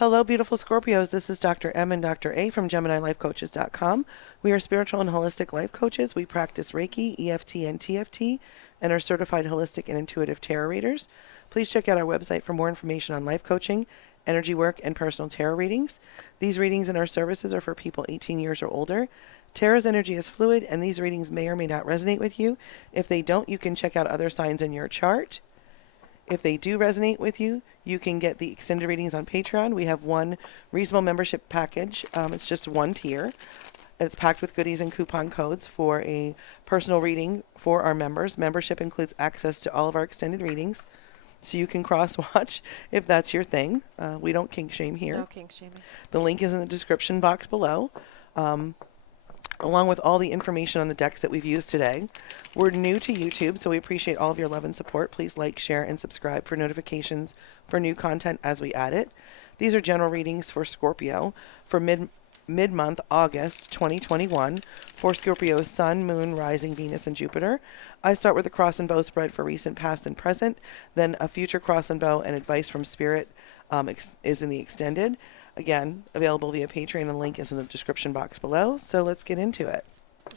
Hello, beautiful Scorpios. This is Dr. M and Dr. A from GeminiLifeCoaches.com. We are spiritual and holistic life coaches. We practice Reiki, EFT, and TFT, and are certified holistic and intuitive tarot readers. Please check out our website for more information on life coaching, energy work, and personal tarot readings. These readings and our services are for people 18 years or older. Tarot's energy is fluid, and these readings may or may not resonate with you. If they don't, you can check out other signs in your chart. If they do resonate with you, you can get the extended readings on Patreon. We have one reasonable membership package. It's just one tier. It's packed with goodies and coupon codes for a personal reading for our members. Membership includes access to all of our extended readings, so you can cross-watch if that's your thing. We don't kink shame here. No kink shaming. The link is in the description box below. Along with all the information on the decks that we've used today. We're new to YouTube, so we appreciate all of your love and support. Please like, share, and subscribe for notifications for new content as we add it. These are general readings for Scorpio for mid-month August 2021 for Scorpio's Sun, Moon, Rising, Venus, and Jupiter. I start with a cross and bow spread for recent, past, and present. Then a future cross and bow and advice from Spirit is in the extended. Again, available via Patreon, and the link is in the description box below. So let's get into it.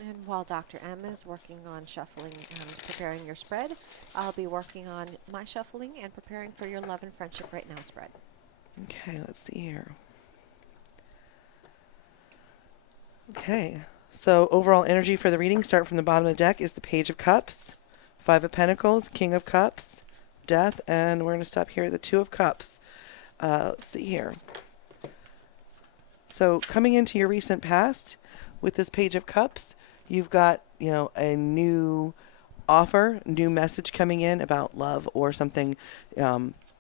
And while Dr. M is working on shuffling and preparing your spread, I'll be working on my shuffling and preparing for your love and friendship right now spread. Okay, let's see here. Okay, so overall energy for the reading, start from the bottom of the deck, is the Page of Cups, Five of Pentacles, King of Cups, Death, and we're going to stop here at the Two of Cups. Let's see here. So coming into your recent past with this Page of Cups, you've got, a new offer, new message coming in about love or something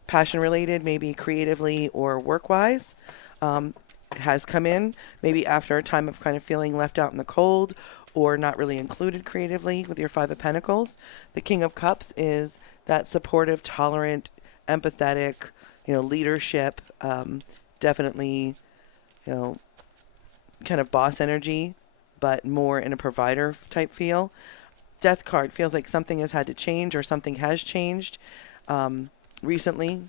passion related, maybe creatively or work-wise, has come in maybe after a time of kind of feeling left out in the cold or not really included creatively with your Five of Pentacles. The King of Cups is that supportive, tolerant, empathetic, leadership, definitely, kind of boss energy, but more in a provider type feel. Death card feels like something has had to change or something has changed recently,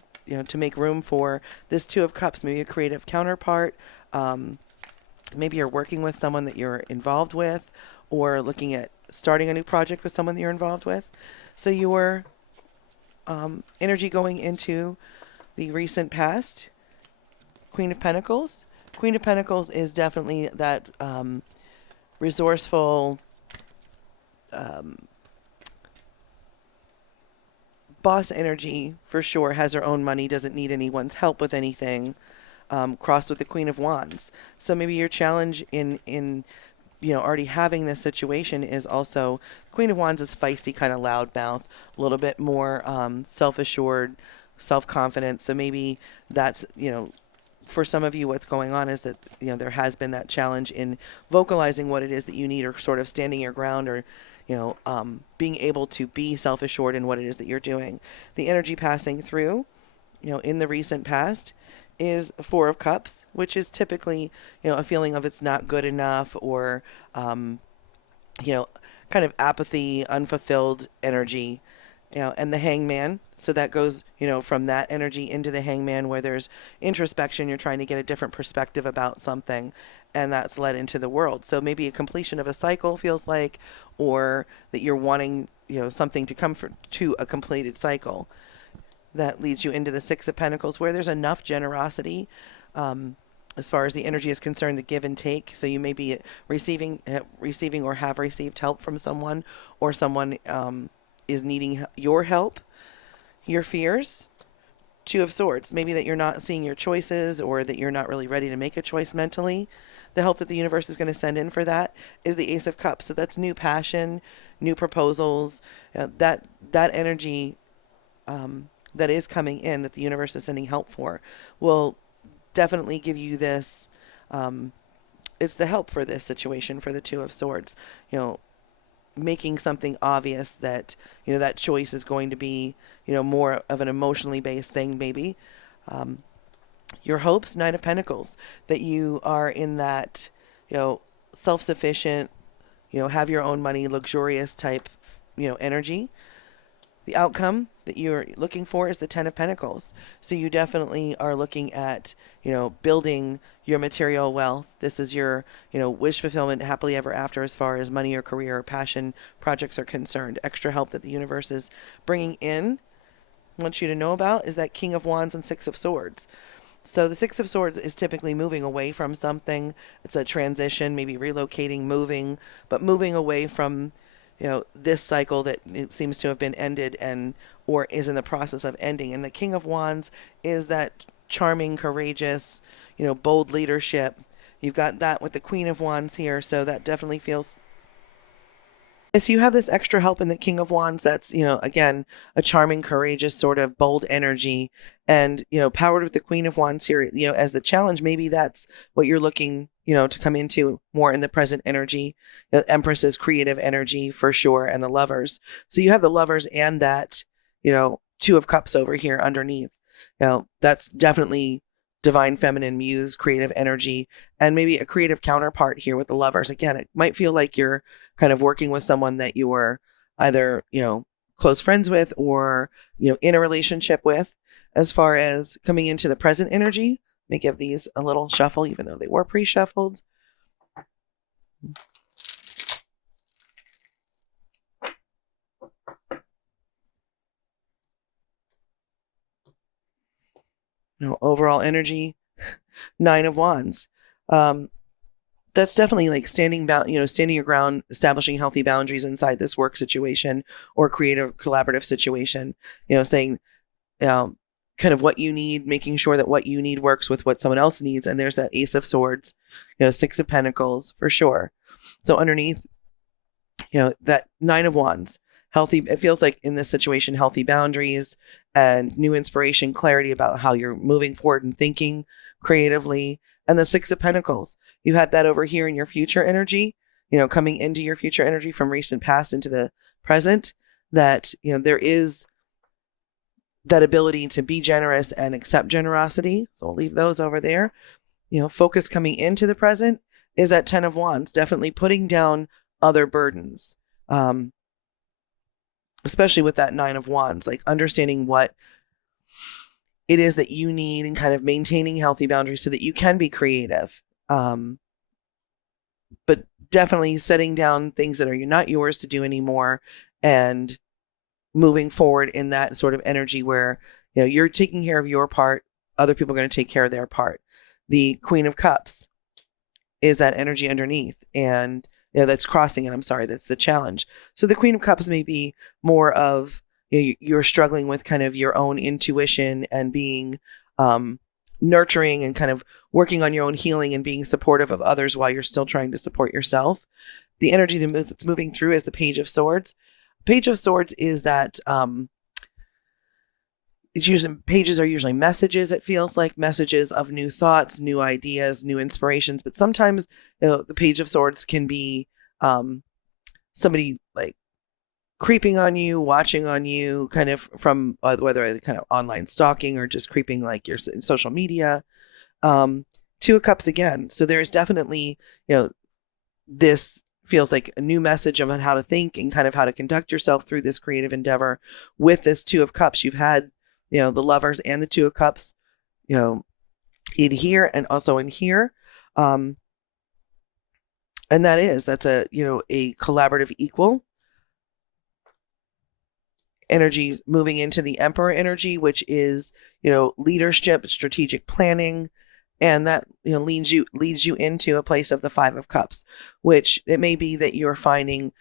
to make room for this Two of Cups, maybe a creative counterpart. Maybe you're working with someone that you're involved with or looking at starting a new project with someone that you're involved with. So your energy going into the recent past, Queen of Pentacles. Queen of Pentacles is definitely that resourceful, boss energy for sure, has her own money, doesn't need anyone's help with anything, crossed with the Queen of Wands. So maybe your challenge in already having this situation is also Queen of Wands is feisty, kind of loudmouth, a little bit more self-assured, self-confident. So maybe that's, for some of you, what's going on is that, there has been that challenge in vocalizing what it is that you need, or sort of standing your ground, or, being able to be self-assured in what it is that you're doing. The energy passing through, in the recent past is Four of Cups, which is typically, a feeling of it's not good enough, or, kind of apathy, unfulfilled energy. And the Hangman. So that goes, from that energy into the Hangman, where there's introspection. You're trying to get a different perspective about something, and that's led into the world. So maybe a completion of a cycle feels like, or that you're wanting, something to come to a completed cycle. That leads you into the Six of Pentacles, where there's enough generosity, as far as the energy is concerned, the give and take. So you may be receiving or have received help from someone, or someone, is needing your help. Your fears, Two of Swords, maybe that you're not seeing your choices, or that you're not really ready to make a choice mentally. The help that the universe is going to send in for that is the Ace of Cups. So that's new passion, new proposals, that energy that is coming in, that the universe is sending help for, will definitely give you this, it's the help for this situation, for the Two of Swords, making something obvious that, that choice is going to be, more of an emotionally based thing, maybe. Your hopes, Nine of Pentacles, that you are in that, self-sufficient, have your own money, luxurious type, energy. The outcome, that you're looking for is the Ten of Pentacles. So you definitely are looking at, building your material wealth. This is your, wish fulfillment, happily ever after as far as money or career or passion projects are concerned. Extra help that the universe is bringing in, wants you to know about, is that King of Wands and Six of Swords. So the Six of Swords is typically moving away from something. It's a transition, maybe relocating, moving, but moving away from, this cycle that it seems to have been ended and or is in the process of ending. And the King of Wands is that charming, courageous, bold leadership. You've got that with the Queen of Wands here, so that definitely feels. So you have this extra help in the King of Wands that's, again, a charming, courageous, sort of bold energy. And, powered with the Queen of Wands here, as the challenge, maybe that's what you're looking, to come into more in the present energy. Empress's creative energy for sure, and the Lovers. So you have the Lovers and that, Two of Cups over here underneath. That's definitely divine feminine muse, creative energy, and maybe a creative counterpart here with the Lovers. Again, it might feel like you're kind of working with someone that you were either, close friends with or, in a relationship with. As far as coming into the present energy, let me give these a little shuffle, even though they were pre-shuffled. Overall energy, Nine of Wands. That's definitely like standing your ground, establishing healthy boundaries inside this work situation or creative collaborative situation, saying, kind of what you need, making sure that what you need works with what someone else needs. And there's that Ace of Swords, Six of Pentacles for sure. So underneath, that Nine of Wands, healthy, it feels like in this situation, healthy boundaries and new inspiration, clarity about how you're moving forward and thinking creatively. And the Six of Pentacles, you had that over here in your future energy, coming into your future energy from recent past into the present, that, there is that ability to be generous and accept generosity. So I'll leave those over there. Focus coming into the present is that Ten of Wands, definitely putting down other burdens, especially with that Nine of Wands, like understanding what it is that you need and kind of maintaining healthy boundaries so that you can be creative. But definitely setting down things that are not yours to do anymore and moving forward in that sort of energy where, you're taking care of your part. Other people are going to take care of their part. The Queen of Cups is that energy underneath, and that's crossing it. I'm sorry, that's the challenge. So the Queen of Cups may be more of, you're struggling with kind of your own intuition and being nurturing and kind of working on your own healing and being supportive of others while you're still trying to support yourself. The energy that's moving through is the Page of Swords. Page of Swords is that pages are usually messages. It feels like messages of new thoughts, new ideas, new inspirations. But sometimes, the Page of Swords can be somebody like creeping on you, watching on you, kind of from whether kind of online stalking or just creeping like your social media. Two of Cups again. So there's definitely, this feels like a new message on how to think and kind of how to conduct yourself through this creative endeavor. With this Two of Cups, you've had, the Lovers and the Two of Cups, in here and also in here. And that's a, a collaborative equal energy moving into the Emperor energy, which is, leadership, strategic planning. And that, leads you into a place of the Five of Cups, which it may be that you're finding,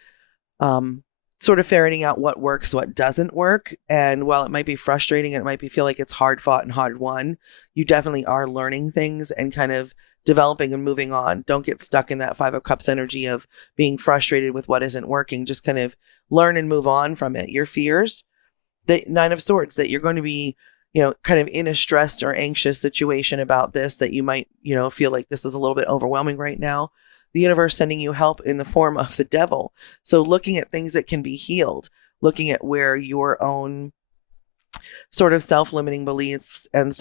sort of ferreting out what works, what doesn't work. And while it might be frustrating and it might feel like it's hard fought and hard won, you definitely are learning things and kind of developing and moving on. Don't get stuck in that Five of Cups energy of being frustrated with what isn't working. Just kind of learn and move on from it. Your fears, the Nine of Swords, that you're going to be, kind of in a stressed or anxious situation about this, that you might, feel like this is a little bit overwhelming right now. The universe sending you help in the form of the Devil. So looking at things that can be healed, looking at where your own sort of self-limiting beliefs and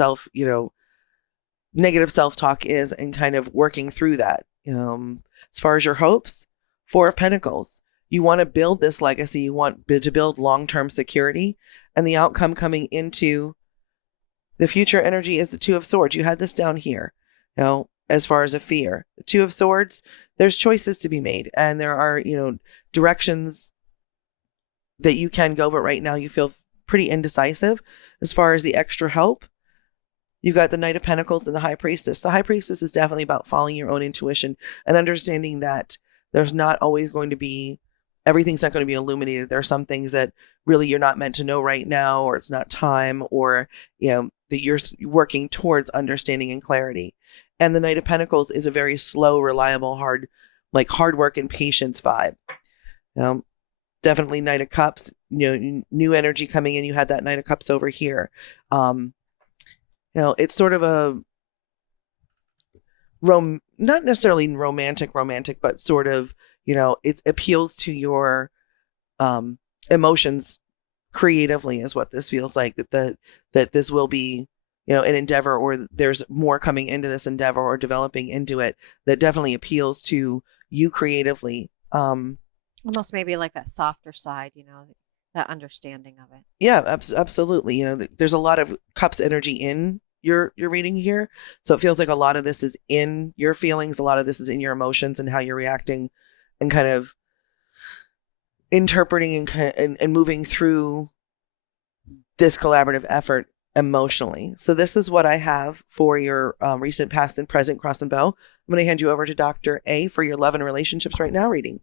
negative self-talk is, and kind of working through that. As far as your hopes, Four of Pentacles. You want to build this legacy. You want to build long-term security, and the outcome coming into the future energy is the Two of Swords. You had this down here, as far as a fear. The Two of Swords, there's choices to be made, and there are, directions that you can go, but right now you feel pretty indecisive as far as the extra help. You've got the Knight of Pentacles and the High Priestess. The High Priestess is definitely about following your own intuition and understanding that there's not always going to be, everything's not going to be illuminated. There are some things that really you're not meant to know right now, or it's not time, or, that you're working towards understanding and clarity. And the Knight of Pentacles is a very slow, reliable, hard work and patience vibe. Definitely Knight of Cups, new energy coming in. You had that Knight of Cups over here. It's sort of a not necessarily romantic, but sort of, it appeals to your emotions creatively is what this feels like, that this will be, an endeavor, or there's more coming into this endeavor or developing into it that definitely appeals to you creatively. Almost maybe like that softer side, that understanding of it. Yeah, absolutely. There's a lot of Cups energy in your reading here. So it feels like a lot of this is in your feelings. A lot of this is in your emotions and how you're reacting and kind of interpreting and moving through this collaborative effort emotionally. So this is what I have for your recent, past, and present cross and bow. I'm going to hand you over to Dr. A for your love and relationships right now reading.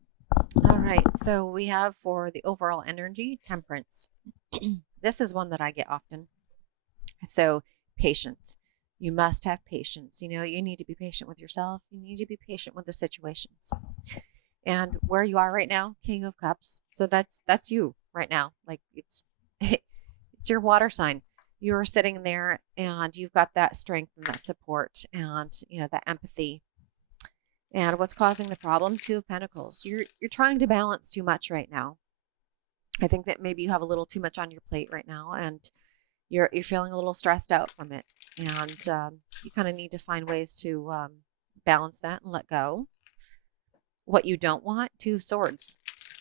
All right. So we have for the overall energy, Temperance. This is one that I get often. So patience. You must have patience. You need to be patient with yourself. You need to be patient with the situations. And where you are right now, King of Cups. So that's you right now. Like it's your water sign. You're sitting there and you've got that strength and that support and, that empathy. And what's causing the problem? Two of Pentacles. You're trying to balance too much right now. I think that maybe you have a little too much on your plate right now, and you're feeling a little stressed out from it. And you kind of need to find ways to balance that and let go. What you don't want, Two of Swords.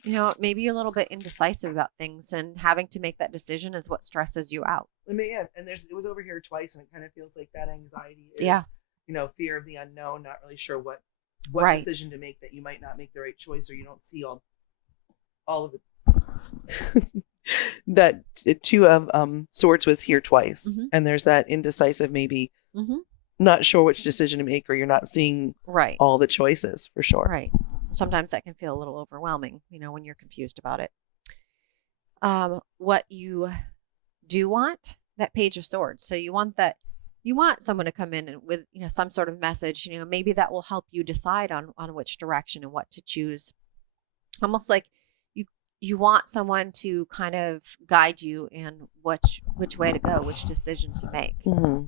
Maybe you're a little bit indecisive about things, and having to make that decision is what stresses you out. And it was over here twice, and it kind of feels like that anxiety is, fear of the unknown, not really sure what right decision to make, that you might not make the right choice, or you don't see all of it. That Two of Swords was here twice, and there's that indecisive, maybe not sure which decision to make, or you're not seeing all the choices for sure. Right. Sometimes that can feel a little overwhelming, when you're confused about it. What you do want, that Page of Swords. So you want someone to come in with, some sort of message, maybe that will help you decide on which direction and what to choose. Almost like you want someone to kind of guide you in which way to go, which decision to make.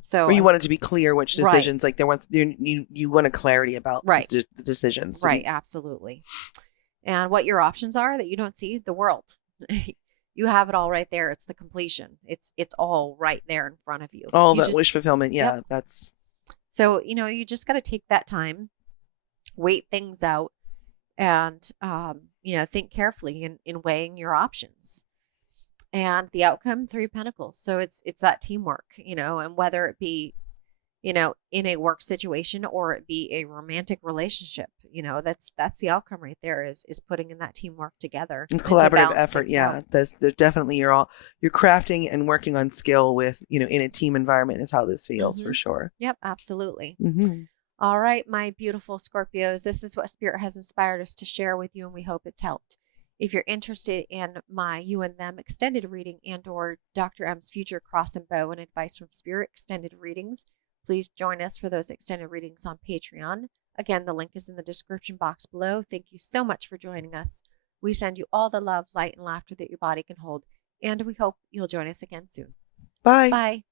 So, or you want it to be clear which decisions, like you want a clarity about the decisions. Right. Absolutely. And what your options are that you don't see, the world. You have it all right there. It's the completion. It's all right there in front of you. All that wish fulfillment. Yeah. Yep. That's. So, you just got to take that time, wait things out, and, think carefully in weighing your options. And the outcome, Three of Pentacles. So it's that teamwork, and whether it be, in a work situation or it be a romantic relationship, that's the outcome right there is putting in that teamwork together. And collaborative effort. Yeah. There's definitely, you're crafting and working on skill with, in a team environment is how this feels for sure. Yep, absolutely. All right, my beautiful Scorpios, this is what Spirit has inspired us to share with you, and we hope it's helped. If you're interested in my You and Them extended reading and or Dr. M's future cross and bow and advice from Spirit extended readings, please join us for those extended readings on Patreon. Again, the link is in the description box below. Thank you so much for joining us. We send you all the love, light, and laughter that your body can hold, and we hope you'll join us again soon. Bye. Bye.